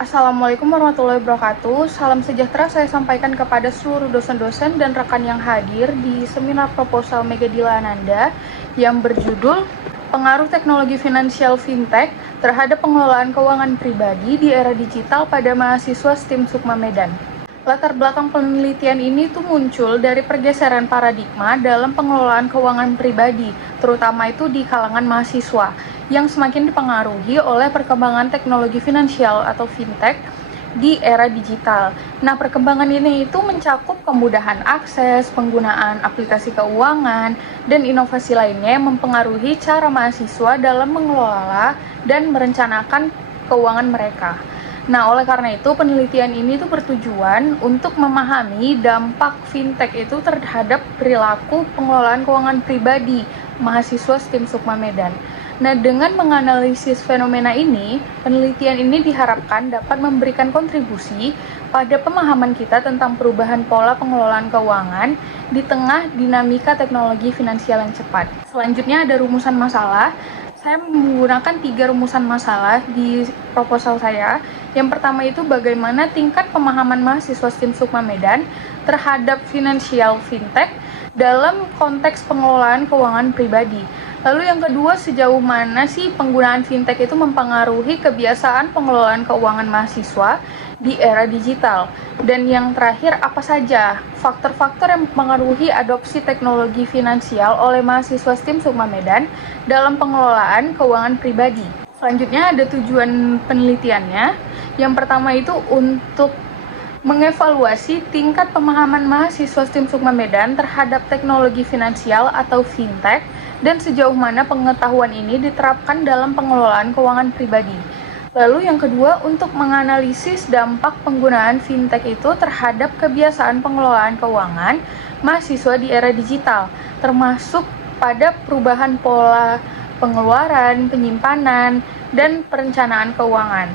Assalamualaikum warahmatullahi wabarakatuh. Salam sejahtera saya sampaikan kepada seluruh dosen-dosen dan rekan yang hadir di seminar proposal Mega Dilananda yang berjudul Pengaruh Teknologi Finansial Fintech terhadap Pengelolaan Keuangan Pribadi di Era Digital pada Mahasiswa STIM Sukma Medan. Latar belakang penelitian ini tuh muncul dari pergeseran paradigma dalam pengelolaan keuangan pribadi, terutama itu di kalangan mahasiswa, yang semakin dipengaruhi oleh perkembangan teknologi finansial atau fintech di era digital. Nah, perkembangan ini itu mencakup kemudahan akses, penggunaan aplikasi keuangan, dan inovasi lainnya yang mempengaruhi cara mahasiswa dalam mengelola dan merencanakan keuangan mereka. Nah, oleh karena itu penelitian ini tuh bertujuan untuk memahami dampak fintech itu terhadap perilaku pengelolaan keuangan pribadi mahasiswa STIM Sukma Medan. Nah, dengan menganalisis fenomena ini, penelitian ini diharapkan dapat memberikan kontribusi pada pemahaman kita tentang perubahan pola pengelolaan keuangan di tengah dinamika teknologi finansial yang cepat. Selanjutnya ada rumusan masalah. Saya menggunakan 3 rumusan masalah di proposal saya. Yang pertama itu bagaimana tingkat pemahaman mahasiswa STIM Sukma Medan terhadap finansial fintech dalam konteks pengelolaan keuangan pribadi. Lalu yang kedua, sejauh mana sih penggunaan fintech itu mempengaruhi kebiasaan pengelolaan keuangan mahasiswa di era digital? Dan yang terakhir, apa saja faktor-faktor yang mempengaruhi adopsi teknologi finansial oleh mahasiswa STIM Sukma Medan dalam pengelolaan keuangan pribadi? Selanjutnya ada tujuan penelitiannya. Yang pertama itu untuk mengevaluasi tingkat pemahaman mahasiswa STIM Sukma Medan terhadap teknologi finansial atau fintech dan sejauh mana pengetahuan ini diterapkan dalam pengelolaan keuangan pribadi. Lalu yang kedua, untuk menganalisis dampak penggunaan fintech itu terhadap kebiasaan pengelolaan keuangan mahasiswa di era digital, termasuk pada perubahan pola pengeluaran, penyimpanan, dan perencanaan keuangan.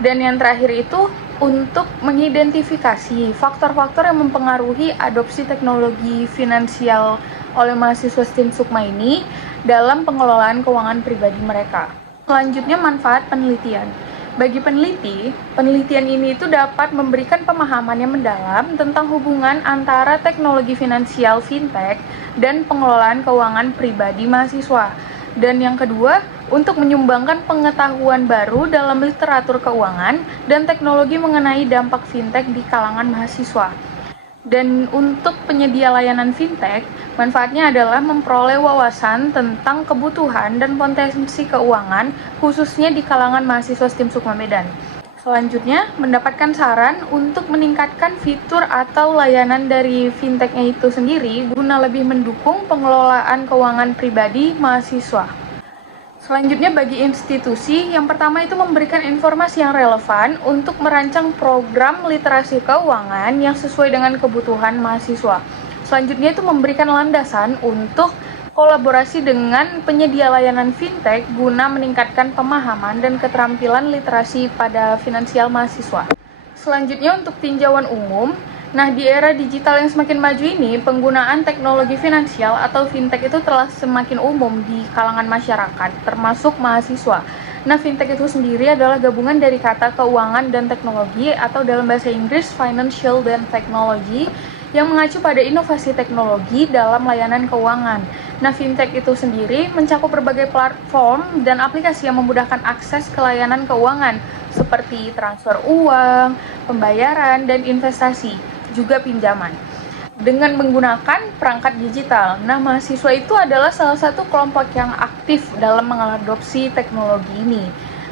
Dan yang terakhir itu untuk mengidentifikasi faktor-faktor yang mempengaruhi adopsi teknologi finansial oleh mahasiswa STIM Sukma ini dalam pengelolaan keuangan pribadi mereka. Selanjutnya, manfaat penelitian. Bagi peneliti, penelitian ini itu dapat memberikan pemahaman yang mendalam tentang hubungan antara teknologi finansial fintech dan pengelolaan keuangan pribadi mahasiswa. Dan yang kedua, untuk menyumbangkan pengetahuan baru dalam literatur keuangan dan teknologi mengenai dampak fintech di kalangan mahasiswa. Dan untuk penyedia layanan fintech, manfaatnya adalah memperoleh wawasan tentang kebutuhan dan potensi keuangan, khususnya di kalangan mahasiswa STIM Sukma Medan. Selanjutnya, mendapatkan saran untuk meningkatkan fitur atau layanan dari fintech-nya itu sendiri guna lebih mendukung pengelolaan keuangan pribadi mahasiswa. Selanjutnya bagi institusi, yang pertama itu memberikan informasi yang relevan untuk merancang program literasi keuangan yang sesuai dengan kebutuhan mahasiswa. Selanjutnya itu memberikan landasan untuk kolaborasi dengan penyedia layanan fintech guna meningkatkan pemahaman dan keterampilan literasi pada finansial mahasiswa. Selanjutnya untuk tinjauan umum. Nah, di era digital yang semakin maju ini, penggunaan teknologi finansial atau fintech itu telah semakin umum di kalangan masyarakat, termasuk mahasiswa. Nah, fintech itu sendiri adalah gabungan dari kata keuangan dan teknologi atau dalam bahasa Inggris financial dan technology yang mengacu pada inovasi teknologi dalam layanan keuangan. Nah, fintech itu sendiri mencakup berbagai platform dan aplikasi yang memudahkan akses ke layanan keuangan seperti transfer uang, pembayaran, dan investasi, juga pinjaman. Dengan menggunakan perangkat digital. Nah, mahasiswa itu adalah salah satu kelompok yang aktif dalam mengadopsi teknologi ini.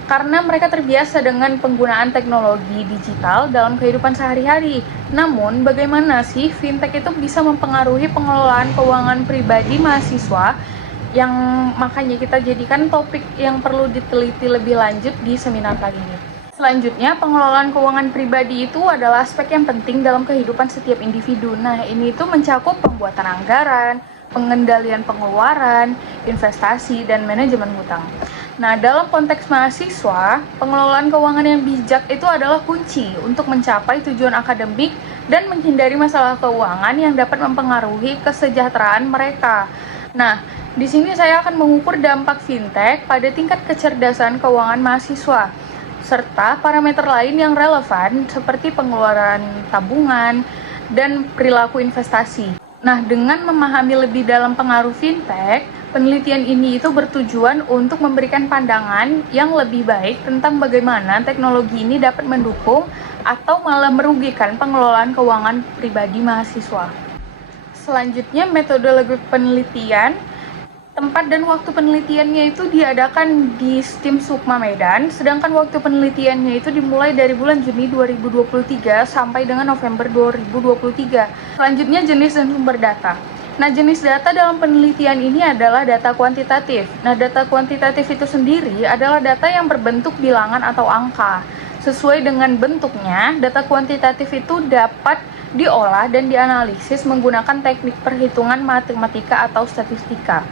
Karena mereka terbiasa dengan penggunaan teknologi digital dalam kehidupan sehari-hari. Namun, bagaimana sih fintech itu bisa mempengaruhi pengelolaan keuangan pribadi mahasiswa yang makanya kita jadikan topik yang perlu diteliti lebih lanjut di seminar kali ini. Selanjutnya, pengelolaan keuangan pribadi itu adalah aspek yang penting dalam kehidupan setiap individu. Nah, ini itu mencakup pembuatan anggaran, pengendalian pengeluaran, investasi, dan manajemen hutang. Nah, dalam konteks mahasiswa, pengelolaan keuangan yang bijak itu adalah kunci untuk mencapai tujuan akademik dan menghindari masalah keuangan yang dapat mempengaruhi kesejahteraan mereka. Nah, di sini saya akan mengukur dampak fintech pada tingkat kecerdasan keuangan mahasiswa. serta parameter lain yang relevan seperti pengeluaran tabungan dan perilaku investasi. Nah, dengan memahami lebih dalam pengaruh fintech, penelitian ini itu bertujuan untuk memberikan pandangan yang lebih baik tentang bagaimana teknologi ini dapat mendukung atau malah merugikan pengelolaan keuangan pribadi mahasiswa. Selanjutnya, metodologi penelitian. Tempat dan waktu penelitiannya itu diadakan di STIM Sukma Medan, sedangkan waktu penelitiannya itu dimulai dari bulan Juni 2023 sampai dengan November 2023. Selanjutnya, jenis dan sumber data. Nah, jenis data dalam penelitian ini adalah data kuantitatif. Nah, data kuantitatif itu sendiri adalah data yang berbentuk bilangan atau angka. Sesuai dengan bentuknya, data kuantitatif itu dapat diolah dan dianalisis menggunakan teknik perhitungan matematika atau statistika.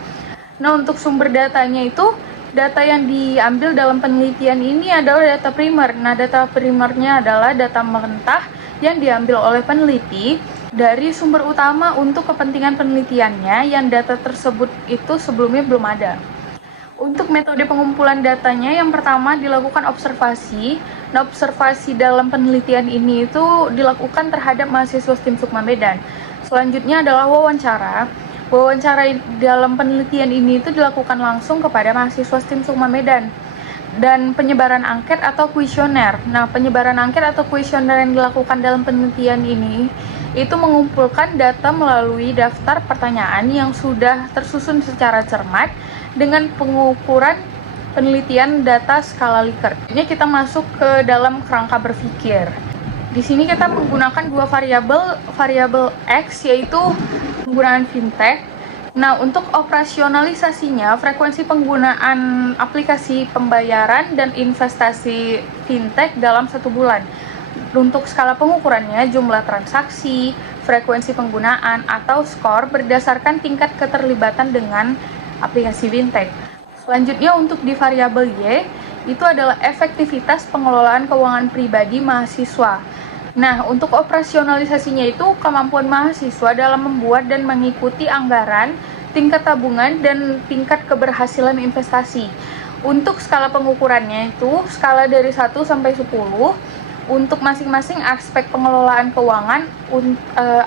Nah, untuk sumber datanya itu, data yang diambil dalam penelitian ini adalah data primer. Nah, data primernya adalah data mentah yang diambil oleh peneliti dari sumber utama untuk kepentingan penelitiannya yang data tersebut itu sebelumnya belum ada. Untuk metode pengumpulan datanya, yang pertama dilakukan observasi. Nah, observasi dalam penelitian ini itu dilakukan terhadap mahasiswa STIM Sukma Medan. Selanjutnya adalah wawancara. Wawancara dalam penelitian ini itu dilakukan langsung kepada mahasiswa STIM Sukma Medan. Dan penyebaran angket atau kuesioner. Nah, penyebaran angket atau kuesioner yang dilakukan dalam penelitian ini itu mengumpulkan data melalui daftar pertanyaan yang sudah tersusun secara cermat dengan pengukuran penelitian data skala Likert. Ini kita masuk ke dalam kerangka berpikir. Di sini kita menggunakan dua variabel X, yaitu penggunaan fintech. Nah, untuk operasionalisasinya, frekuensi penggunaan aplikasi pembayaran dan investasi fintech dalam 1 bulan. Untuk skala pengukurannya, jumlah transaksi, frekuensi penggunaan, atau skor berdasarkan tingkat keterlibatan dengan aplikasi fintech. Selanjutnya, untuk di variabel Y, itu adalah efektivitas pengelolaan keuangan pribadi mahasiswa. Nah, untuk operasionalisasinya itu kemampuan mahasiswa dalam membuat dan mengikuti anggaran, tingkat tabungan, dan tingkat keberhasilan investasi. Untuk skala pengukurannya itu skala dari 1 sampai 10 untuk masing-masing aspek pengelolaan keuangan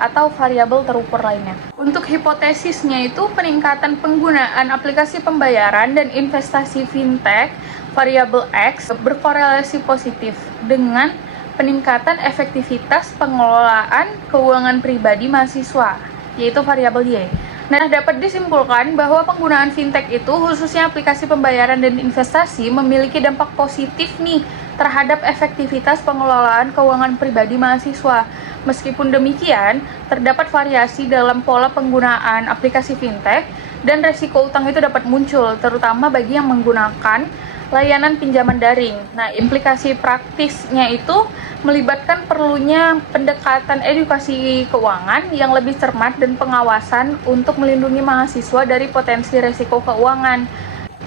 atau variabel terukur lainnya. Untuk hipotesisnya itu peningkatan penggunaan aplikasi pembayaran dan investasi fintech variabel X berkorelasi positif dengan peningkatan efektivitas pengelolaan keuangan pribadi mahasiswa, yaitu variabel Y. Nah, dapat disimpulkan bahwa penggunaan fintech itu, khususnya aplikasi pembayaran dan investasi, memiliki dampak positif nih terhadap efektivitas pengelolaan keuangan pribadi mahasiswa. Meskipun demikian, terdapat variasi dalam pola penggunaan aplikasi fintech dan resiko utang itu dapat muncul, terutama bagi yang menggunakan layanan pinjaman daring. Nah, implikasi praktisnya itu melibatkan perlunya pendekatan edukasi keuangan yang lebih cermat dan pengawasan untuk melindungi mahasiswa dari potensi resiko keuangan.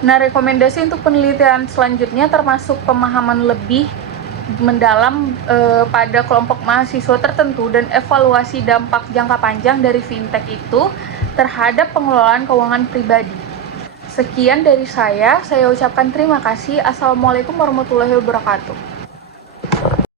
Nah, rekomendasi untuk penelitian selanjutnya termasuk pemahaman lebih mendalam pada kelompok mahasiswa tertentu dan evaluasi dampak jangka panjang dari fintech itu terhadap pengelolaan keuangan pribadi. Sekian dari saya ucapkan terima kasih. Assalamualaikum warahmatullahi wabarakatuh.